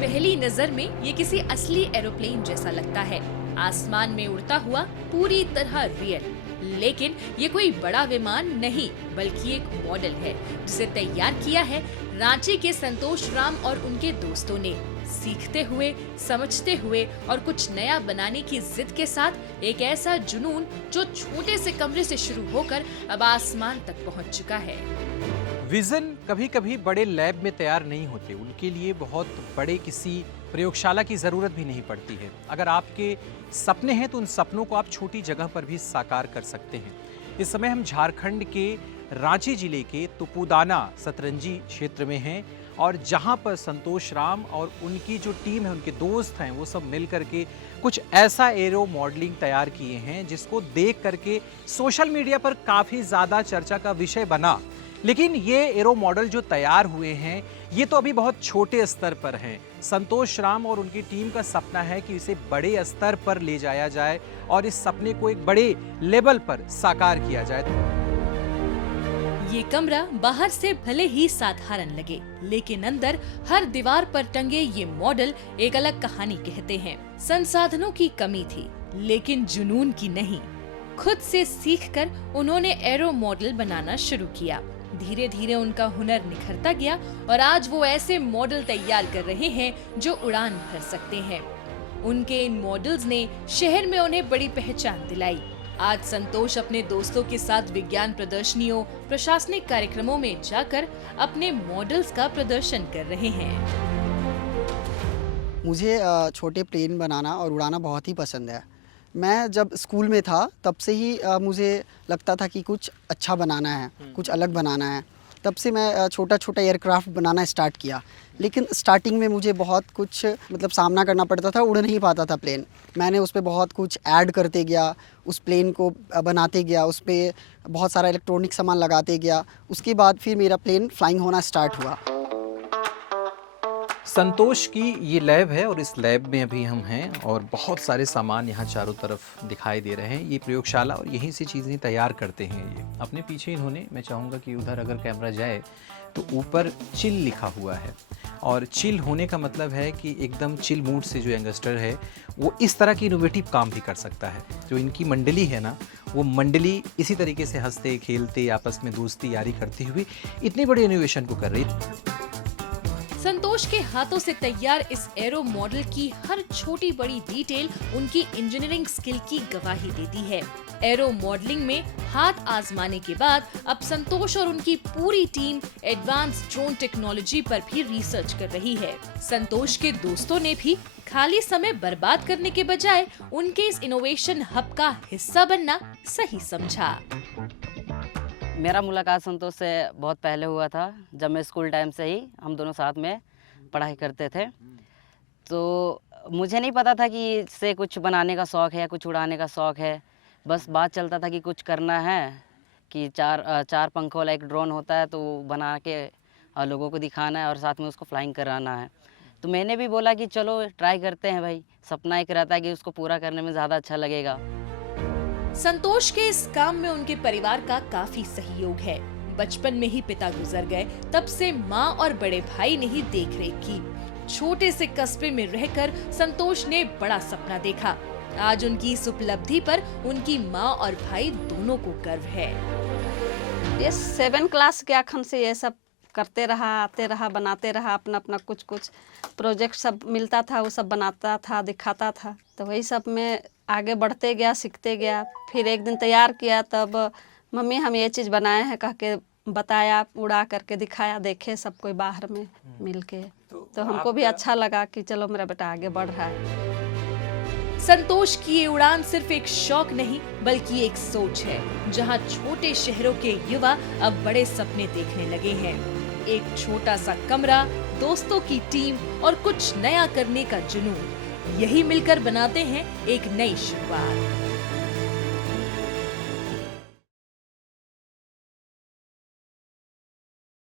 पहली नजर में ये किसी असली एरोप्लेन जैसा लगता है, आसमान में उड़ता हुआ, पूरी तरह रियल। लेकिन ये कोई बड़ा विमान नहीं, बल्कि एक मॉडल है जिसे तैयार किया है रांची के संतोष राम और उनके दोस्तों ने। सीखते हुए, समझते हुए और कुछ नया बनाने की जिद के साथ एक ऐसा जुनून जो छोटे से कमरे से शुरू होकर अब आसमान तक पहुंच चुका है। विजन कभी कभी बड़े लैब में तैयार नहीं होते, उनके लिए बहुत बड़े किसी प्रयोगशाला की जरूरत भी नहीं पड़ती है। अगर आपके सपने हैं तो उन सपनों को आप छोटी जगह पर भी साकार कर सकते हैं। इस समय हम झारखंड के रांची जिले के तुपुदाना सतरंजी क्षेत्र में हैं और जहां पर संतोष राम और उनकी जो टीम है, उनके दोस्त हैं, वो सब मिल करके कुछ ऐसा एरो मॉडलिंग तैयार किए हैं जिसको देख करके सोशल मीडिया पर काफ़ी ज़्यादा चर्चा का विषय बना। लेकिन ये एरो मॉडल जो तैयार हुए हैं ये तो अभी बहुत छोटे स्तर पर हैं। संतोष राम और उनकी टीम का सपना है कि इसे बड़े स्तर पर ले जाया जाए और इस सपने को एक बड़े लेवल पर साकार किया जाए। ये कमरा बाहर से भले ही साधारण लगे, लेकिन अंदर हर दीवार पर टंगे ये मॉडल एक अलग कहानी कहते हैं। संसाधनों की कमी थी, लेकिन जुनून की नहीं। खुद से सीखकर उन्होंने एरो मॉडल बनाना शुरू किया। धीरे धीरे उनका हुनर निखरता गया और आज वो ऐसे मॉडल तैयार कर रहे हैं जो उड़ान भर सकते हैं। उनके इन मॉडल्स ने शहर में उन्हें बड़ी पहचान दिलाई। आज संतोष अपने दोस्तों के साथ विज्ञान प्रदर्शनियों, प्रशासनिक कार्यक्रमों में जाकर अपने मॉडल्स का प्रदर्शन कर रहे हैं। मुझे छोटे प्लेन बनाना और उड़ाना बहुत ही पसंद है। मैं जब स्कूल में था तब से ही मुझे लगता था कि कुछ अच्छा बनाना है, कुछ अलग बनाना है। तब से मैं छोटा छोटा एयरक्राफ्ट बनाना स्टार्ट किया। लेकिन स्टार्टिंग में मुझे बहुत कुछ सामना करना पड़ता था, उड़ नहीं पाता था प्लेन। मैंने उस पर बहुत कुछ ऐड करते गया, उस प्लेन को बनाते गया, उस पर बहुत सारा इलेक्ट्रॉनिक सामान लगाते गया। उसके बाद फिर मेरा प्लेन फ्लाइंग होना स्टार्ट हुआ। संतोष की ये लैब है और इस लैब में अभी हम हैं और बहुत सारे सामान यहाँ चारों तरफ दिखाई दे रहे हैं। ये प्रयोगशाला और यहीं से चीज़ें तैयार करते हैं। ये अपने पीछे इन्होंने, मैं चाहूँगा कि उधर अगर कैमरा जाए तो ऊपर चिल लिखा हुआ है और चिल होने का मतलब है कि एकदम चिल मूड से जो यंगस्टर है वो इस तरह की इनोवेटिव काम भी कर सकता है। जो इनकी मंडली है ना, वो मंडली इसी तरीके से हंसते खेलते आपस में दोस्ती यारी करती हुई इतनी बड़ी इनोवेशन को कर रही है। संतोष के हाथों से तैयार इस एरो मॉडल की हर छोटी बड़ी डिटेल उनकी इंजीनियरिंग स्किल की गवाही देती है। एरो मॉडलिंग में हाथ आजमाने के बाद अब संतोष और उनकी पूरी टीम एडवांस ड्रोन टेक्नोलॉजी पर भी रिसर्च कर रही है। संतोष के दोस्तों ने भी खाली समय बर्बाद करने के बजाय उनके इस इनोवेशन हब का हिस्सा बनना सही समझा। मेरा मुलाकात संतोष से बहुत पहले हुआ था, जब मैं स्कूल टाइम से ही हम दोनों साथ में पढ़ाई करते थे। तो मुझे नहीं पता था कि इससे कुछ बनाने का शौक़ है, कुछ उड़ाने का शौक़ है। बस बात चलता था कि कुछ करना है, कि चार पंखों वाला एक ड्रोन होता है तो बना के लोगों को दिखाना है और साथ में उसको फ्लाइंग कराना है। तो मैंने भी बोला कि चलो ट्राई करते हैं भाई। सपना एक रहता है कि उसको पूरा करने में ज़्यादा अच्छा लगेगा। संतोष के इस काम में उनके परिवार का काफी सहयोग है। बचपन में ही पिता गुजर गए, तब से माँ और बड़े भाई ने ही देखरेख की। छोटे से कस्बे में रहकर संतोष ने बड़ा सपना देखा। आज उनकी इस उपलब्धि पर उनकी माँ और भाई दोनों को गर्व है। ये 7 क्लास के आखन से ये सब करते रहा, आते रहा, बनाते रहा। अपना अपना कुछ प्रोजेक्ट सब मिलता था, वो सब बनाता था, दिखाता था। तो वही सब में आगे बढ़ते गया, सीखते गया। फिर एक दिन तैयार किया, तब मम्मी हम ये चीज़ बनाए हैं कह के बताया, उड़ा करके दिखाया, देखे सब कोई बाहर में मिल के। तो हमको भी अच्छा लगा कि चलो मेरा बेटा आगे बढ़ रहा है। संतोष की ये उड़ान सिर्फ एक शौक नहीं, बल्कि एक सोच है, जहां छोटे शहरों के युवा अब बड़े सपने देखने लगे हैं। एक छोटा सा कमरा, दोस्तों की टीम और कुछ नया करने का जुनून, यही मिलकर बनाते हैं एक नई शुरुआत।